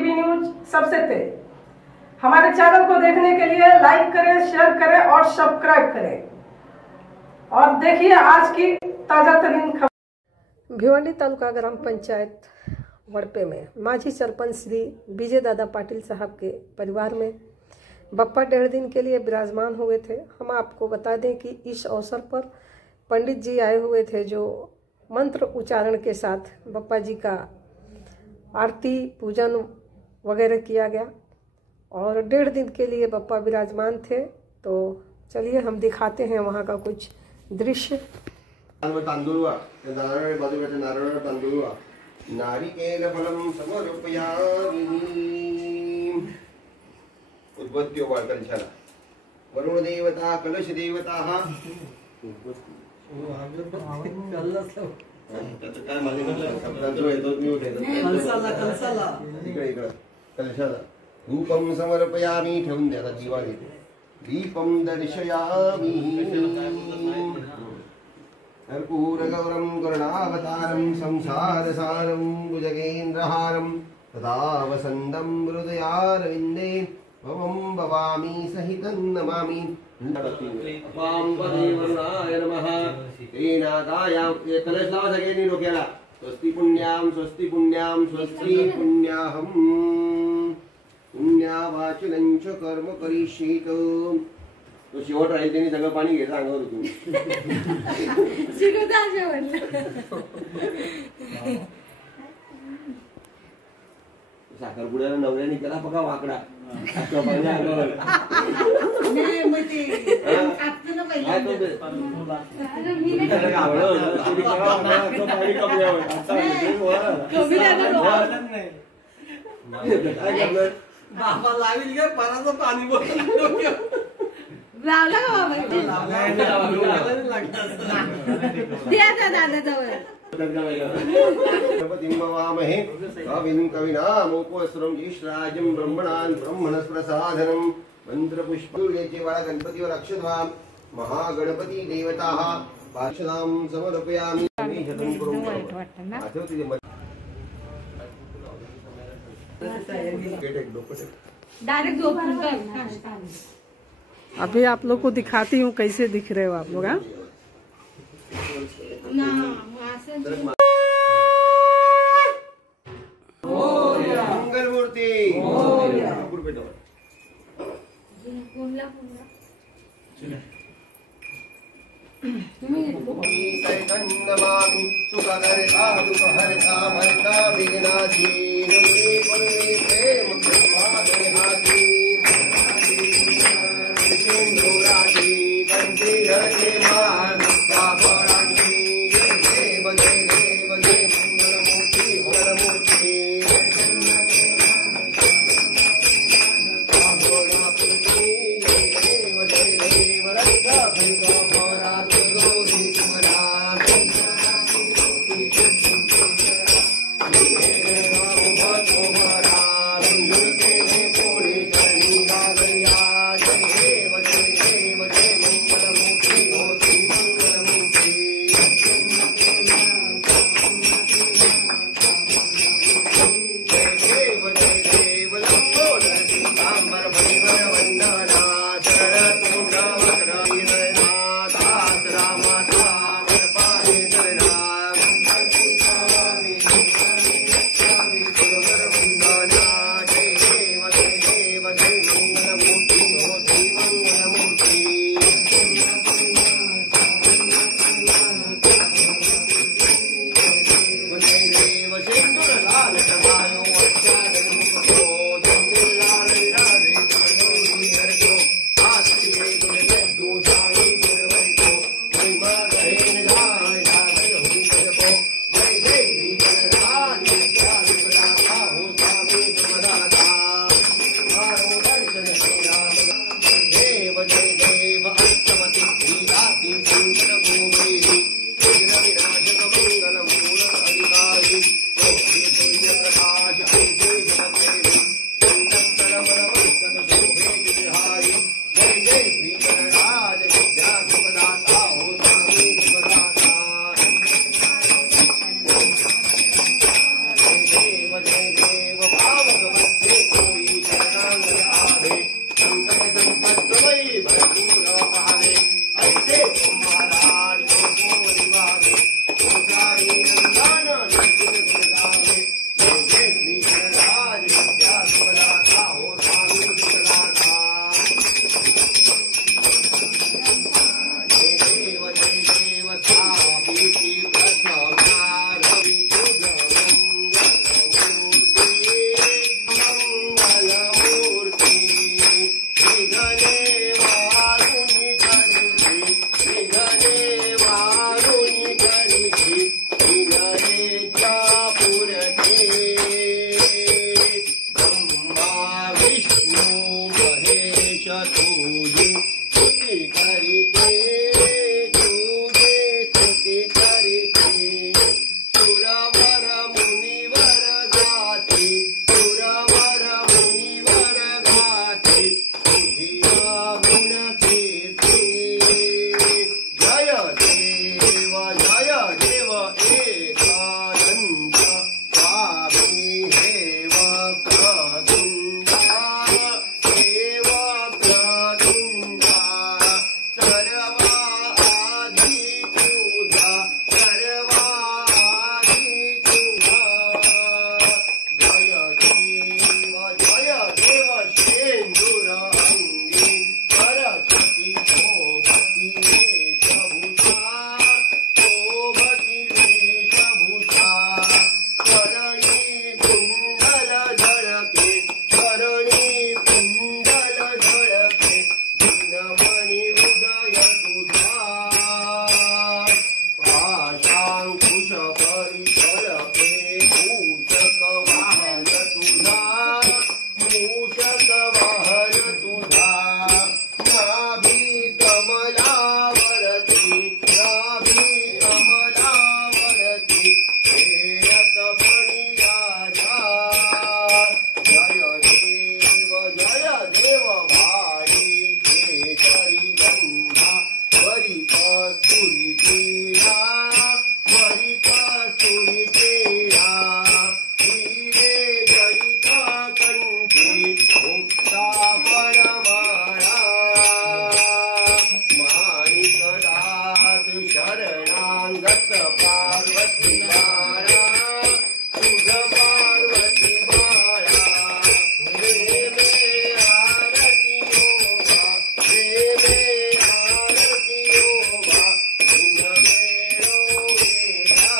TV news सबसे तेज। हमारे channel को देखने के लिए लाइक करें, शेयर करें और सब्सक्राइब करें और देखिए आज की ताजा तरीन खबर। भिवंडी तालुका ग्राम पंचायत वड़पे में माजी सरपंच श्री विजय दादा पाटिल साहब के परिवार में बप्पा 1.5 दिन के लिए विराजमान हुए थे। हम आपको बता दें कि इस अवसर पर पंडित जी आए हुए थे, जो मंत्र उच्चारण के साथ बप्पा जी का आरती पूजन वगैरह किया गया और 1.5 दिन के लिए बप्पा विराजमान थे। तो चलिए हम दिखाते हैं वहाँ का कुछ दृश्य। नारिकेल फलम समर्पयामि। उद्बत्ती ओवाळ कलशाला। वरुण देवता कलश देवता काय कलशाला धूपम समर्पयामि। ठेवून द्या दिवा देते। दीपम दर्शयामि। कर्पूरगौरं करुणावतारं संसारसारं भुजगेन्द्रहारं तदा वसन्तं हृदयारविन्दे भवं भवामि सहितं नमामि। वरुणाय नमः। तेनादायां कलश लावा सगळ्यांनी डोक्याला। स्वस्ति पुण्यां स्वस्ति पुण्यां स्वस्ति पुण्याहं पुण्यावाचनं च कर्म करिष्येत। तो शेवट राहील त्यांनी सगळं पाणी घ्यायचं अंगावर तुम्ही साखरपुड्याला नवऱ्याने केला बघा वाकडा बाबा लावील गे पराचं पाणी लावला का बाबा द्या दादाजवळ गणपतिमवामहे कविं कविनामुपस्रं ज्येष्ठराजं ब्रह्मणान् ब्रह्मणस्प्रसादनं मंत्रपुष्पयुगे वाला गणपतीवर अक्षता महागणपती देवताः पार्षदां समर्पयामि। अभी आप लोग को दिखाती हूँ कैसे दिख रहे हो आप लोग। मंगल मूर्ति नमामि सुखकर्ता दुःखहर्ता भर्ता विघ्नाची पूर्वे प्रेम कृपादयाति सिंधुराजी कंठी हरे मान कापरांची देव देव जय मंगलमूर्ति मंगलमूर्ति गावे ऐसे महाराज को निभावे पुजारी नंदन निपुण गुण गावे जय श्री गणराज विद्या सुखदाता हो स्वामी सुखदाता जय देव स्वामी प्रथमा रवि तुझ मंगलमूर्ति विघ्ने वारुणि करिषि विघ्ने चापुरते ब्रह्मा विष्णु महेश तुझे स्तुति करिते सुरवर मुनिवर गाते तुझिया गुण कीर्ति जय देव एकानंद स्वामी हे वक्रतुंडा सर्वादि तुझा जय देव शेंदूर अंगी सरस्वती शोभती वेशभूषा करणी कुंडल झळके दिनमणि उदय तुझा पाशांकुश परिफलके मूषक वाहन तुझा नाभी कमलावरती हेयतपणी राजा जय देव भाई केसरी गंधा वरी कस्तूरी तेरा हीरे जनिता कंठी मुक्ता परमाणा माणिकदास शरणांगत पार्वती बाळा तुझ पार्वती बाळा देवे आरती ओवा दिन मेरो वेळा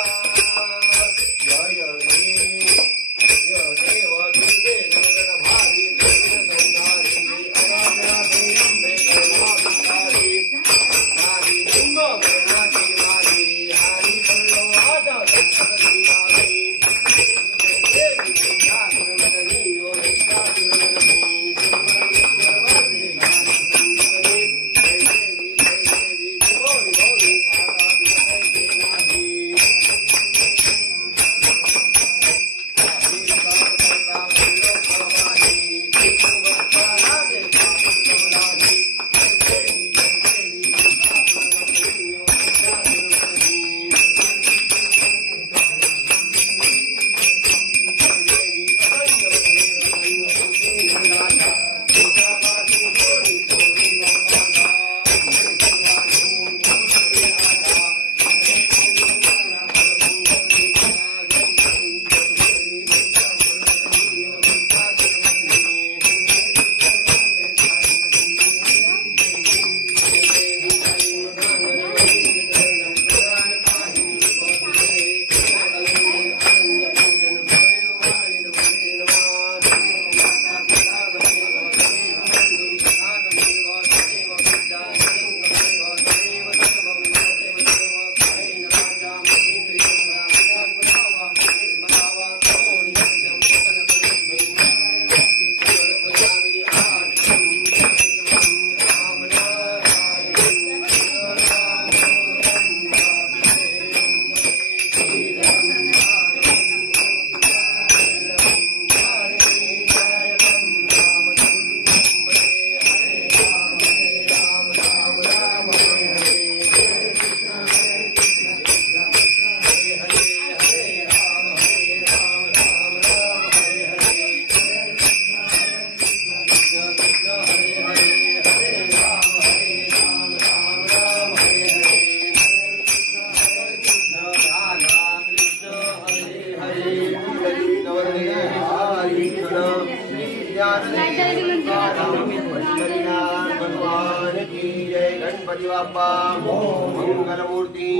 बाप्पा मंगलमूर्ती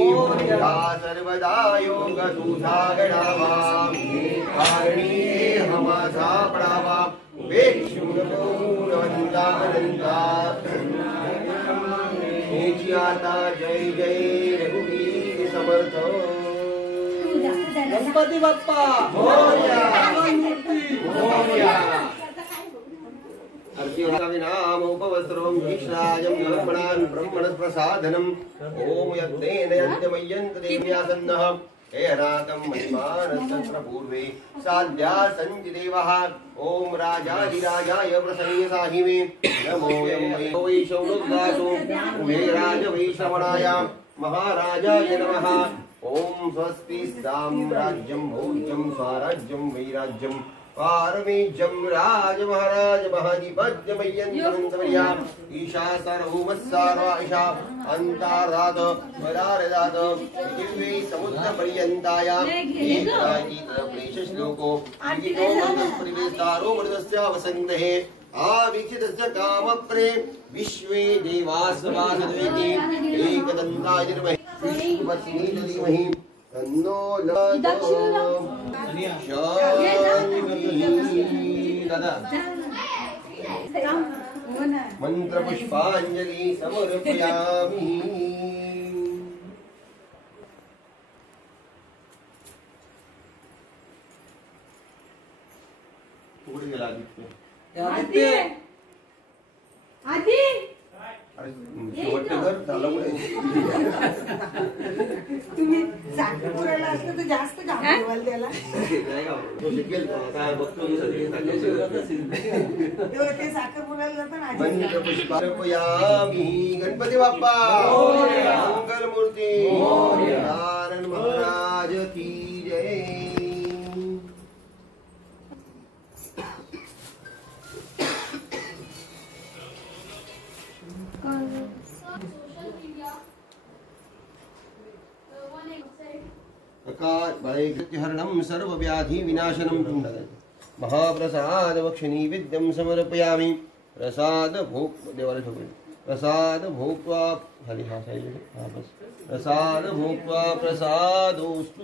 या सर्वदा योग सुधागडावा कारणी हमाचा पडावा वेक्षुणपूरवंदानंदा आता जय जय रघुवीर समर्थ गणपती बाप्पा मोरया मूर्ती मोरया अर्घ्यनाम उपवस्त्रं ईश्राजं ब्रह्मणान् ब्रह्मणस्प्रसादनम् ओम यज्ञेन यज्ञमय्यन्त देव्यासन्नः हेराकं महिमानस्तत्र पूर्वे साध्या सञ्चिदेवः ओम राजाधिराजाय प्रसन्यसाहि मे नमोऽयं वैशौनुदासो उमेराज वैश्रवणाय महाराजाय नमः ओम स्वस्ति साम्राज्यं भोज्यं स्वराज्यं वैराज्यं पारमेज्यं राज महाराज महाधिपत्यमय्यन्तमन्तमर्या ईशा सर्वमस्सार्वाईशा अन्तारात वरारदात पृथिवी समुद्रपर्यन्ताया एकराजितप्रेषश्लोको विदितो मन्दस्परिवेस्तारो मृतस्यावसङ्ग्रहे आवीक्षितस्य कामप्रे विश्वे देवास्वासद्वेति एकदन्ताय निर्महे विष्णुपत्नी धीमहि तन्नो दादा मंत्र पुष्पांजलि समर्पयामि कुठे गेला आधी आधी अरे शेवटचं घर झालं कुठे तुम्ही साखर पुरायला असलं तर जास्त काम ठेवाल त्याला तो शिकेल काय बघतो तेव्हा ते साखर पुरायला जातं ना मंत्र पुष्पार्पयामि गणपती बाप्पा मंगलमूर्ती नारायण महाराज की जय हरणं सर्वव्याधि विनाशनं महाप्रसाद वक्षिणी विद्यं समर्पयामि प्रसाद भोग देवाला ठेवून प्रसाद भोक्त्वा खाली बस प्रसाद भोक्त्वा प्रसादोस्तु